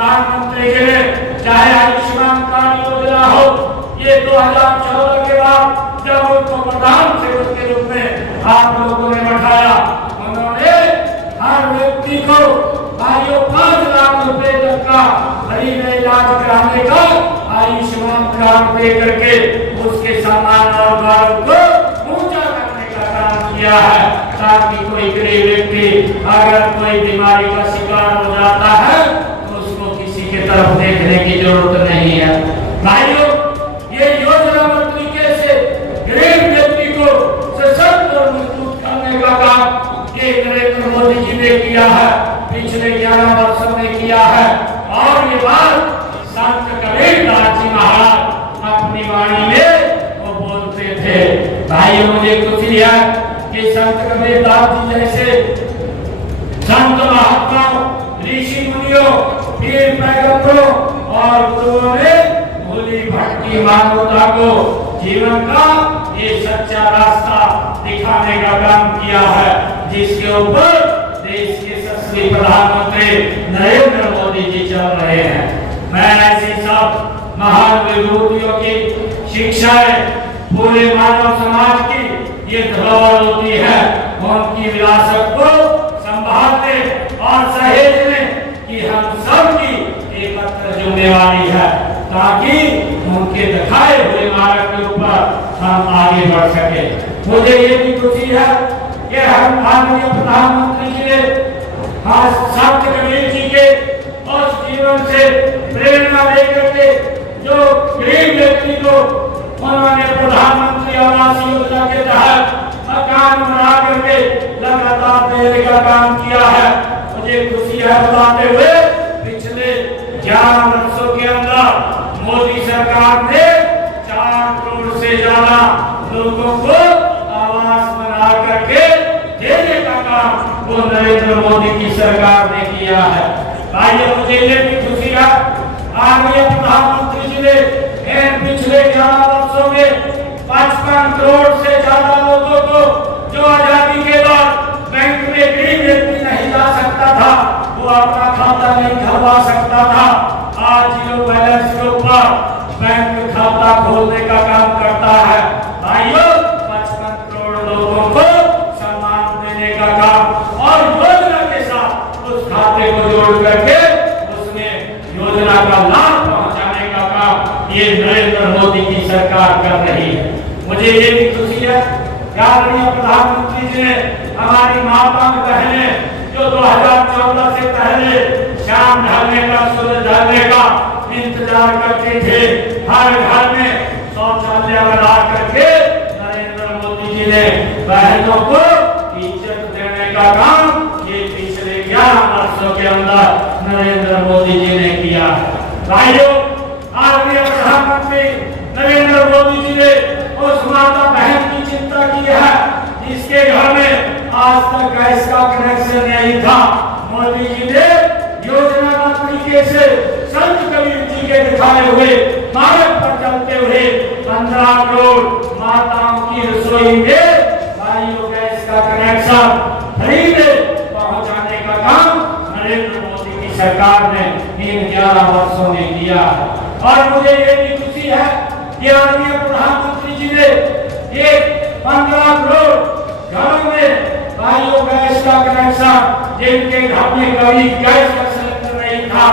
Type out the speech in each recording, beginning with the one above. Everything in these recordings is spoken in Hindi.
प्रधानमंत्री के लिए, चाहे आयुष्मान कार्ड योजना हो, ये 2014 के बाद जब उनको प्रधान सेवक के रूप में आप लोगों ने बैठाया, उन्होंने हर व्यक्ति को 5 लाख रुपए तक का फ्री में इलाज कराने का आयुष्मान कार्ड दे करके उसके सम्मान और गौरव को ऊंचा करने का काम किया है, ताकि कोई गरीब व्यक्ति अगर कोई बीमारी का शिकार हो जाता है तो उसको किसी की तरफ देखने की जरूरत नहीं है। भाइयों, ये योजना तरीके से गरीब व्यक्ति को सशक्त और मजबूत करने का काम ये नरेंद्र मोदी जी ने किया है, पिछले 11 वर्षों में किया है। और ये बात संत कबीरदास जी महाराज अपनी वाणी में वो बोलते थे। भाइयों, मुझे खुशी है कि संत कबीरदास जी जैसे संत महात्माओं, ऋषि मुनियों, पीर पैगंबरों और गुरुओं ने भोली भटकी मानवता को जीवन का ये सच्चा रास्ता दिखाने का काम किया है, जिसके ऊपर देश के यशस्वी प्रधानमंत्री नरेंद्र मोदी जी चल रहे हैं। मैं ऐसी सब महान विभूतियों की शिक्षाएं पूरे मानव समाज की ये धरोहर होती है, उनकी विरासत को संभालने और सहेजने की हम सब की एकत्र जिम्मेवारी है, ताकि उनके दिखाए हुए मार्ग के ऊपर हम आगे बढ़ सके। मुझे ये भी खुशी है कि हम माननीय प्रधानमंत्री जी ने संत कबीर जी के उस जीवन से प्रेरणा लेकर के जो गरीब व्यक्ति को उन्होंने प्रधानमंत्री आवास योजना के तहत मकान बना करके लगातार देने का काम किया है। मुझे खुशी है बताते हुए, पिछले 11 वर्षों के अंदर मोदी सरकार ने 4 करोड़ से ज्यादा लोगों को आवास बना करके देने का काम वो नरेंद्र मोदी की सरकार ने किया है। भाइयों, मुझे ये भी खुशी है आदरणीय प्रधानमंत्री जी ने पिछले 11 वर्षों में 55 करोड़ से ज्यादा लोगों को, जो आजादी के बाद बैंक में गरीब व्यक्ति नहीं जा सकता था, वो अपना खाता नहीं खुलवा सकता था, आज जीरो बैलेंस के ऊपर बैंक खाता खोलने का काम करता है। भाइयों, 55 करोड़ लोगों को सम्मान देने का काम और योजना के साथ उस खाते को जोड़ करके उसमें योजना का लाभ पहुंचाने का काम ये नरेंद्र मोदी की सरकार कर रही है। मुझे ये भी खुशी है कि आदरणीय प्रधानमंत्री जी ने हमारी माता बहनें जो 2014 से पहले शाम ढलने का, सूरज ढलने का इंतजार करते थे, हर घर में शौचालय बना करके नरेंद्र मोदी जी ने बहनों को इज्जत देने का काम ये पिछले 11 वर्षों के अंदर नरेंद्र मोदी जी ने किया है। भाइयों, आदरणीय प्रधानमंत्री नरेंद्र मोदी जी ने उस माता बहन की चिंता की है जिसके घर में आज तक गैस का कनेक्शन नहीं था। मोदी जी ने योजना तरीके से संत कबीर जी के दिखाए हुए मार्ग पर चलते हुए 15 करोड़ माताओं की रसोई में भाइयों गैस का कनेक्शन फ्री में पहुंचाने का काम नरेंद्र मोदी की सरकार ने इन 11 वर्षों में किया है। और मुझे ये भी खुशी है कि आदरणीय प्रधानमंत्री जी ने ये 15 करोड़ घरों में भाइयों गैस का कनेक्शन, जिनके घर में कभी गैस का सिलेंडर नहीं था,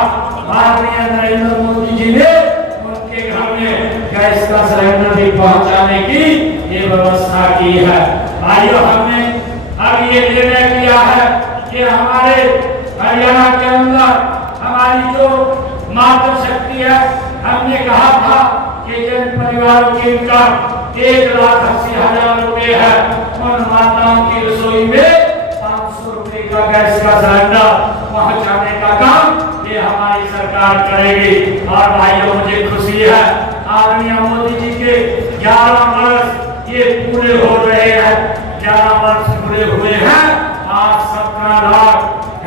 माननीय नरेंद्र मोदी जी ने उनके घर में गैस का सिलेंडर भी पहुंचाने की ये व्यवस्था की है। भाइयों, हमने अब ये निर्णय किया है कि हमारे हरियाणा के अंदर हमारी जो मातृशक्ति है, हमने कहा था कि जिन परिवारों की इनकम 1,80,000 रुपए है, उन माताओं की रसोई में 500 रुपए का गैस का सिलेंडर पहुंचाने का काम ये हमारी सरकार करेगी। और भाइयों, मुझे खुशी है आदरणीय मोदी जी के 11 वर्ष ये पूरे हो रहे हैं, 11 वर्ष पूरे हुए हैं। आज 17 लाख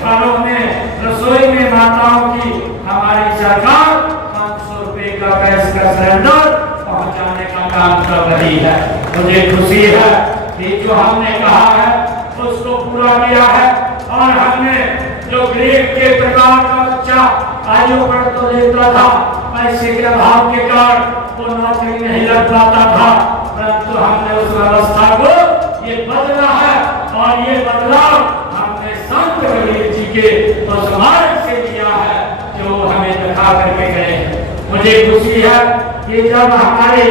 घरों में रसोई में माताओं की हमारी सरकार 500 रुपए का गैस का सिलेंडर पहुंचाने का काम कर रही है। मुझे खुशी है कि जो हमने कहा है उसको पूरा किया है। और हमने जो गरीब के परिवार का बच्चा आयु बढ़ तो लेता था, पैसे के अभाव के कारण वो नौकरी नहीं लग पाता था, परंतु हमने उस व्यवस्था को ये बदला है और ये बदलाव हमने संत कबीर जी के उस मार्ग से लिया है जो हमें दिखा करके गए। मुझे खुशी है कि जब हमारे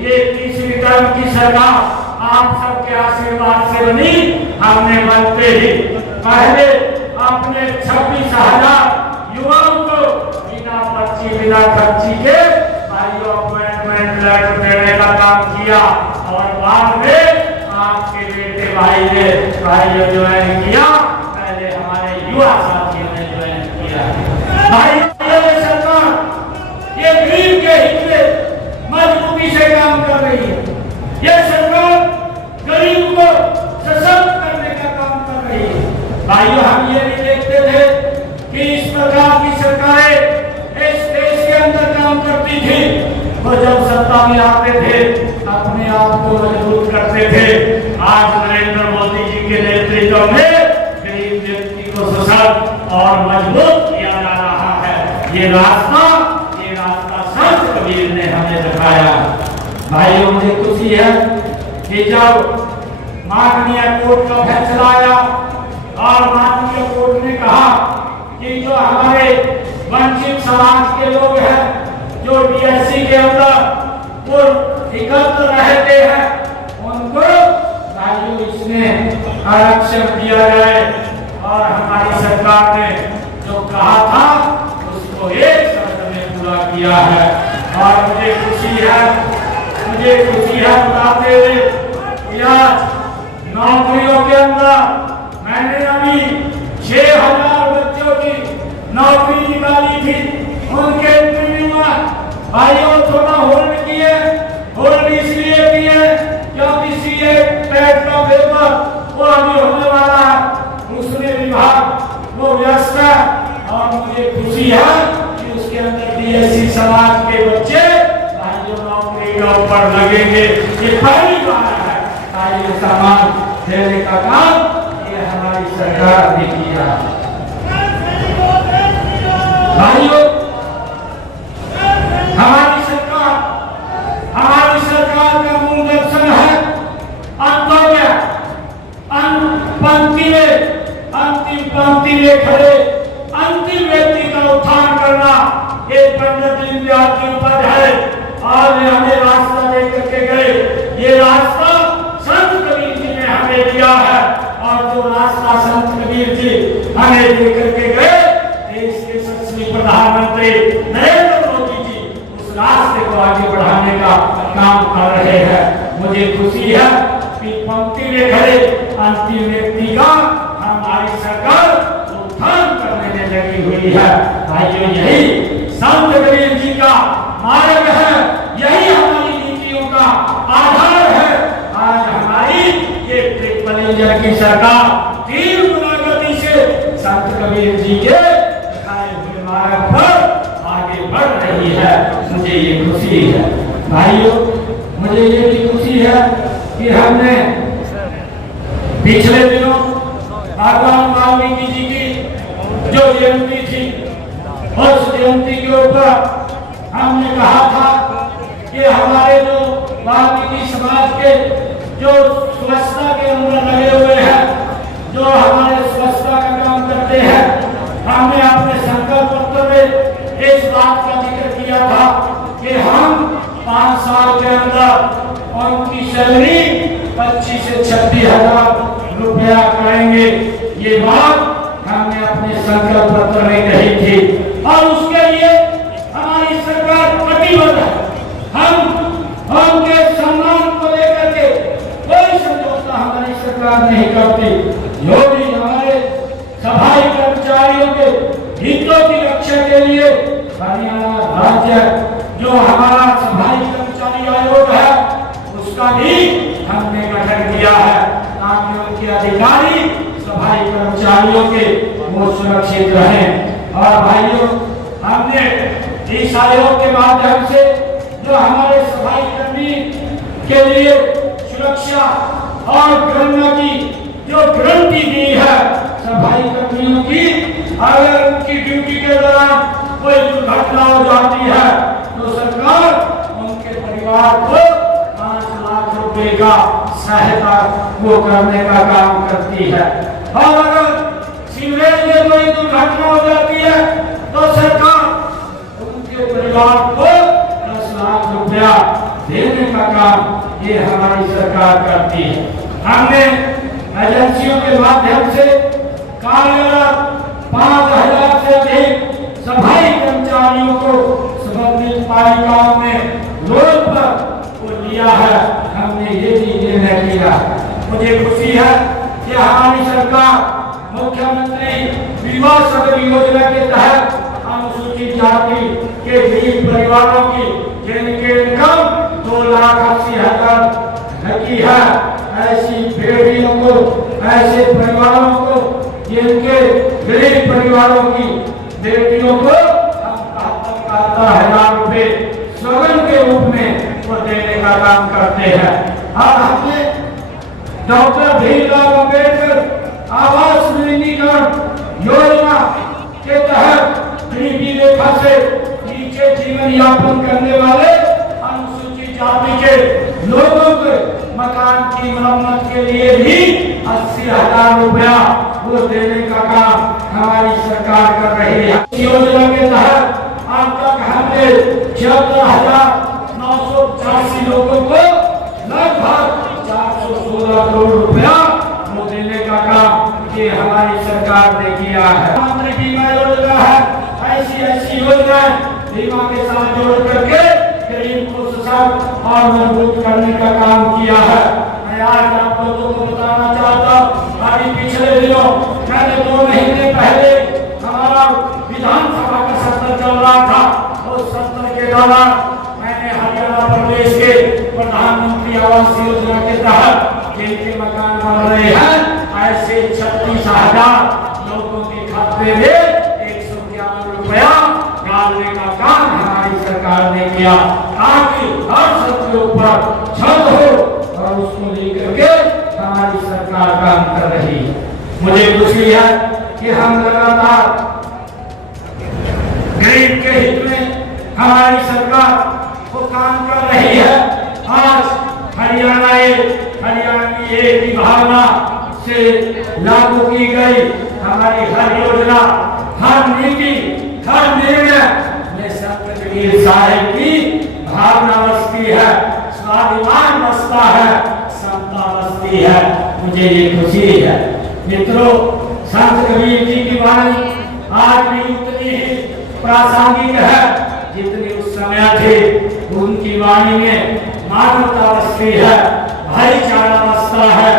ये तीसरी टर्म की सरकार आप सबके आशीर्वाद से बनी, हमने बनते ही पहले अपने 26,000 युवाओं को बिना पर्ची बिना खर्ची के अपॉइंटमेंट लेटर देने का काम किया और बाद में आपके बेटे भाई ने ज्वाइन किया, पहले हमारे युवा साथियों ने ज्वाइन किया। भाई सरकार ये गरीब के हित में मजबूती से काम कर रही है, ये सरकार गरीब को सशक्त करने का काम कर रही है। भाइयों हम ये भी देखते थे कि इस प्रकार की सरकारें इस देश के अंदर काम करती थी, वो जब सत्ता में आते थे अपने आप को मजबूत करते थे। आज नरेंद्र मोदी जी के नेतृत्व में गरीब व्यक्ति को सशक्त और मजबूत किया जा रहा है। ये रास्ता संत कबीर ने हमें दिखाया। भाइयों मुझे खुशी है कि जब माननीय कोर्ट का फैसला आया और माननीय कोर्ट ने कहा कि जो हमारे वंचित समाज के लोग हैं, जो डीएससी के अंदर वो एकत्र रहते हैं, उनको भाइयों इसमें आरक्षण दिया जाए और हमारी सरकार ने जो कहा था उसको एक शब्द में पूरा किया है। और मुझे खुशी है बताते हुए कि आज नौकरियों के अंदर मैंने अभी 6,000 बच्चों की नौकरी निकाली थी, उनके इंटरव्यू में भाइयों थोड़ा होल्ड किए, होल्ड इसलिए किए क्योंकि सीए पैट का पेपर वो अभी होने वाला है, दूसरे विभाग वो व्यस्त है और मुझे खुशी है कि उसके अंदर डीएससी समाज के बच्चे भाइयों नौकरी के ऊपर लगेंगे। ये पहली बार है भाइयों सामान देने का काम ये हमारी सरकार ने किया। भाइयों हमारी सरकार का मूल दर्शन है अंत्योदय, अंतिम पंक्ति में खड़े अंतिम व्यक्ति का उत्थान करना, एक पंडित दीनदयाल की उपज है और हमें रास्ता लेकर के गए। ये रास्ता संत कबीर जी ने हमें दिया है और जो रास्ता संत कबीर जी हमें लेकर के गए, देश के यशस्वी प्रधानमंत्री नरेंद्र मोदी जी उस रास्ते को आगे बढ़ाने का काम कर रहे हैं। मुझे खुशी है कि पंक्ति में खड़े अंतिम व्यक्ति का हमारी सरकार उत्थान करने में लगी हुई है। भाइयों यही संत कबीर जी का मार्ग है, यही हमारी नीतियों का आधार है। आज हमारी ये ट्रिपल इंजन की सरकार 3 गुना गति से संत कबीर जी के दिखाए हुए मार्ग पर आगे बढ़ रही है। मुझे ये खुशी है। भाइयों मुझे ये भी खुशी है कि हमने पिछले दिनों भगवान वाल्मीकि जी की जो जयंती थी, उस जयंती के ऊपर हमने कहा था कि हमारे जो वाल्मीकि समाज के जो स्वच्छता के अंदर लगे हुए हैं, जो हमारे स्वच्छता का काम करते हैं, हमने अपने संकल्प पत्र में इस बात का जिक्र किया था कि हम 5 साल के अंदर उनकी सैलरी 25 से 36,000 रुपया करेंगे। ये बात हमने अपने संकल्प पत्र में कही थी और उसके लिए हमारी सरकार प्रतिबद्ध है। हम उनके सम्मान को लेकर के कोई समझौता हमारी सरकार नहीं करती। जो भी हमारे सफाई कर्मचारियों के हितों की रक्षा के लिए हरियाणा राज्य जो हमारा सफाई कर्मचारी आयोग है उसका भी हमने गठन किया है ताकि उनके अधिकारी सफाई कर्मचारियों के वो सुरक्षित रहें। और भाइयों हमने इस आयोग के माध्यम से जो हमारे सफाई कर्मी के लिए सुरक्षा और गणना की जो गारंटी दी है, सफाई कर्मियों की अगर उनकी ड्यूटी के दौरान सहायता वो करने का काम करती है। और अगर सीवरेज में कोई दुर्घटना हो जाती है तो सरकार उनके परिवार को 10 लाख रुपया देने का काम ये हमारी सरकार करती है। हमने एजेंसियों के माध्यम से कार्यरत 5000 से अधिक सफाई कर्मचारियों को संबंधित पालिकाओं में रोल पर वो लिया है। हमने ये भी निर्णय किया। मुझे खुशी है कि हमारी सरकार मुख्यमंत्री विवाह सदन योजना के तहत अनुसूचित जाति के गरीब परिवारों की जिनके इनकम 2,80,000 की है, ऐसी बेटियों को, ऐसे परिवारों को, जिनके गरीब परिवारों की बेटियों को हम 71,000 रुपए सगन के रूप में वो देने का काम करते हैं। और हमने डॉक्टर भीमराव अम्बेडकर आवास विलीनीकरण योजना के तहत गरीबी रेखा से नीचे जीवन यापन करने वाले अनुसूचित जाति के लोगों के मकान की मरम्मत के लिए भी 80,000 रुपया वो देने का काम हमारी सरकार कर रही है। इस योजना के तहत अब तक हमने 14,985 लोगों को लगभग 416 करोड़ रुपया वो देने का काम ये हमारी सरकार ने किया है। प्रधानमंत्री बीमा योजना है, ऐसी योजना बीमा के साथ जोड़ करके गरीब को सशक्त और मजबूत करने का काम किया है। मैं आज आप लोगों को बताना चाहता हूँ, अभी पिछले दिनों मैंने 2 महीने पहले हमारा विधानसभा का सत्र चल रहा था। उस सत्र के दौरान मैंने हरियाणा प्रदेश के प्रधानमंत्री आवास योजना के तहत जिनके मकान बन रहे हैं ऐसे 36,000 लोगों के खाते में 151 रुपया डालने का काम हमारी सरकार ने किया, ताकि हर सब के ऊपर छत हो और उसको लेकर के हमारी सरकार काम कर रही है। मुझे खुशी है कि हम लगातार गरीब के हित में हमारी सरकार वो काम कर रही है। आज हरियाणा की एक ही भावना से लागू की गई हमारी हर योजना, हर नीति, हर निर्णय में संत कबीर साहिब की भावना बसती है, स्वाभिमान बसता है, समता बसती है। मुझे ये खुशी है। मित्रों, संत कबीर जी की वाणी आज भी उतनी ही प्रासंगिक है जितनी उस समय थी। उनकी वाणी में मानवता बसती है, भाईचारा बसता है,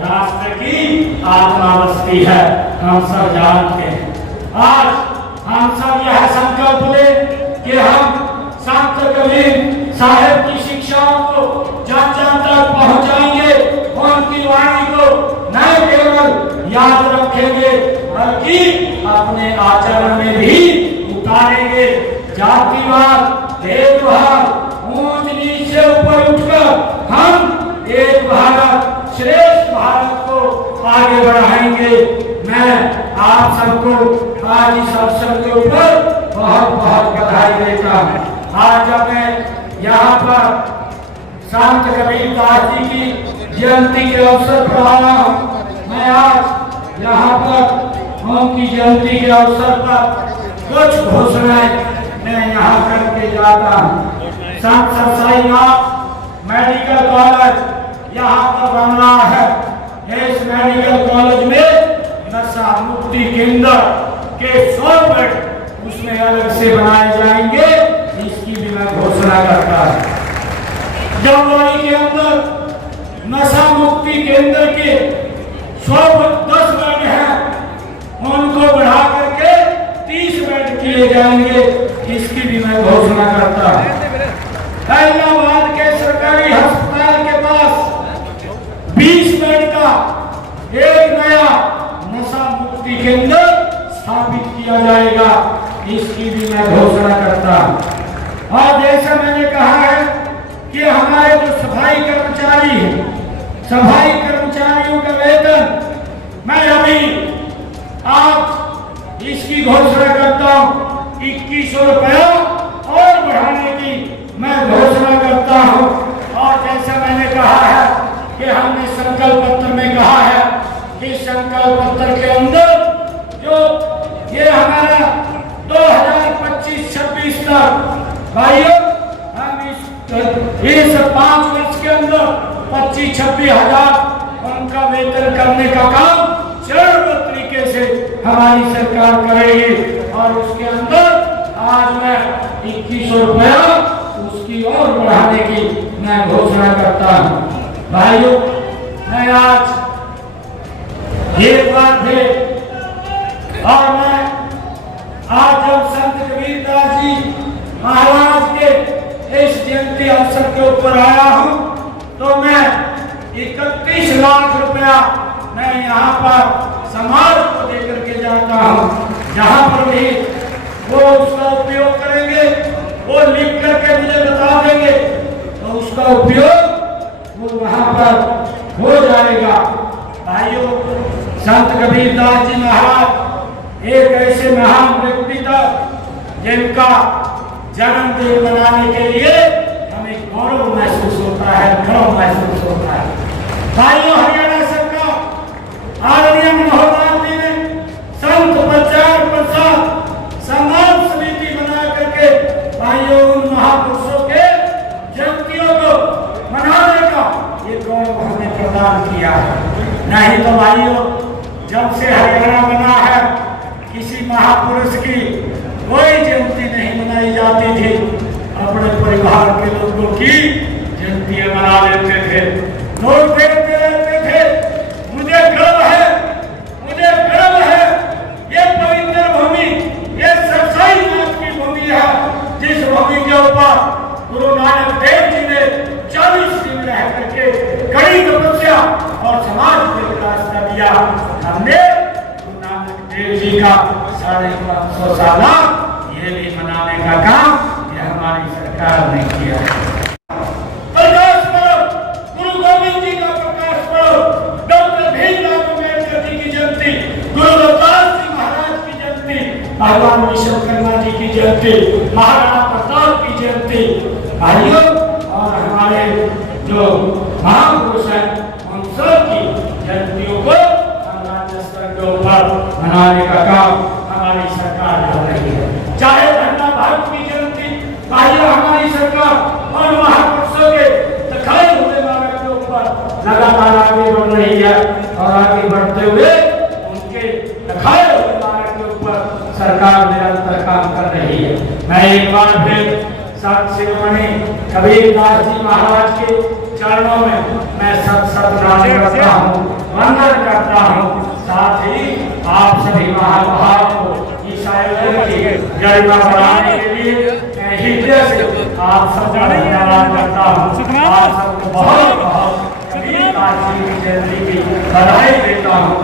राष्ट्र की आत्मा बसती है। हम सब जानते हैं। आज हम सब यह संकल्प लें कि हम संत कबीर साहिब की शिक्षाओं को जन जन तक पहुंचाएंगे, उनकी वाणी को न केवल याद रखेंगे बल्कि अपने आचरण में भी उतारेंगे। जातिवाद, भेदभाव, ऊंच नीच से ऊपर उठकर हम एक भारत श्रेष्ठ भारत को आगे बढ़ाएंगे। मैं आप सबको आज इस अवसर के ऊपर बहुत बहुत बधाई देता हूँ। आज जब मैं यहाँ पर संत कबीरदास जी की जयंती के अवसर पर आया हूँ, मैं आज यहाँ पर उनकी जयंती के अवसर पर कुछ घोषणाएं मैं यहाँ करके जाता हूँ। संत साईनाथ मेडिकल कॉलेज यहाँ पर बन रहा है। इस मेडिकल कॉलेज में नशा मुक्ति केंद्र के 100 बेड उसमें अलग से बनाए जाएंगे, इसकी भी मैं घोषणा करता हूँ। जमवाड़ी के अंदर नशा मुक्ति केंद्र के 110 बेड हैं, उनको बढ़ा करके 30 बेड किए जाएंगे, इसकी भी मैं घोषणा करता हूँ। इलाहाबाद के सरकारी अस्पताल के पास 20 बेड का एक नया नशा मुक्ति केंद्र स्थापित किया जाएगा, इसकी भी मैं घोषणा करता हूँ। और जैसा मैंने कहा है कि हमारे जो सफाई कर्मचारी हैं, सफाई कर्मचारियों का वेतन मैं अभी आज इसकी घोषणा करता हूँ 2100 रुपया और बढ़ाने की मैं घोषणा करता हूँ। और जैसा मैंने कहा है कि हमने अंदर भाइयों हम इस 5 वर्ष के अंदर 25-26 हजार उनका वेतन करने का काम चरणबद्ध तरीके से हमारी सरकार करेगी। और उसके अंदर आज मैं 2100 रुपया उसकी और बढ़ाने की मैं घोषणा करता हूँ। भाइयों मैं आज ये बात है और मैं आज जब संत कबीरदास जी महाराज के इस जयंती अवसर के ऊपर आया हूँ तो मैं 31 लाख रुपया मैं यहाँ पर समाज को देकर के जाता हूँ। जहाँ पर भी वो उसका उपयोग करेंगे वो लिख करके मुझे बता देंगे तो उसका उपयोग वो वहाँ पर हो जाएगा। भाइयों संत कबीरदास जी महाराज एक ऐसे महान व्यक्ति था जिनका जन्मदिन मनाने के लिए हमें गौरव महसूस होता है, गर्व महसूस होता है। भाइयों हरियाणा सरकार आदरणीय मनोहर जी ने संत प्रचार प्रसार सम्मान समिति बना करके भाइयों उन महापुरुषों के जयंतियों को मनाने का ये गौरव हमें प्रदान किया है। नहीं तो भाइयों जब से हरियाणा बना है किसी महापुरुष की कोई जयंती नहीं मनाई जाती थी। अपने परिवार के लोगों की जयंतियां मना लेते थे, लोग देखते रहते थे। मुझे गर्व है, मुझे गर्व है ये पवित्र भूमि, ये सरसाई नाथ की भूमि है जिस भूमि के ऊपर गुरु नानक देव जी ने 40 दिन रह करके कड़ी तपस्या और समाज को विकास कर दिया। हमने गुरु नानक देव जी का 550 साल ये भी मनाने का काम ये हमारी सरकार ने किया। प्रकाश पर्व गुरु गोविंद जी का प्रकाश पर्व, डॉक्टर भीमराव अम्बेडकर जी की जयंती, गुरु रविदास जी महाराज की जयंती, भगवान विश्वकर्मा जी की जयंती, महाराणा प्रताप की जयंती। भाइयों और हमारे जो महापुरुष हैं उन सब की जयंतियों को हम राज्य स्तर के ऊपर मनाने का काम हमारी सरकार कर रही है। चाहे धन्ना भारत की जयंती भाइयों हमारी सरकार और महापुरुषों के दिखाए हुए मार्ग के ऊपर लगातार आगे बढ़ रही है और आगे बढ़ते हुए उनके दिखाए हुए मार्ग के ऊपर सरकार निरंतर काम कर रही है। मैं एक बार फिर संत शिरोमणि कबीरदास जी महाराज के चरणों में मैं सत प्रणाम करता हूँ, वंदन करता हूँ। साथ ही आप सभी महानुभाव को इस आयोजन की गरिमा बढ़ाने के लिए मैं हृदय से आप सबका धन्यवाद करता हूँ। आप सबको बहुत बहुत कबीरदास जी की जयंती की बधाई देता हूँ।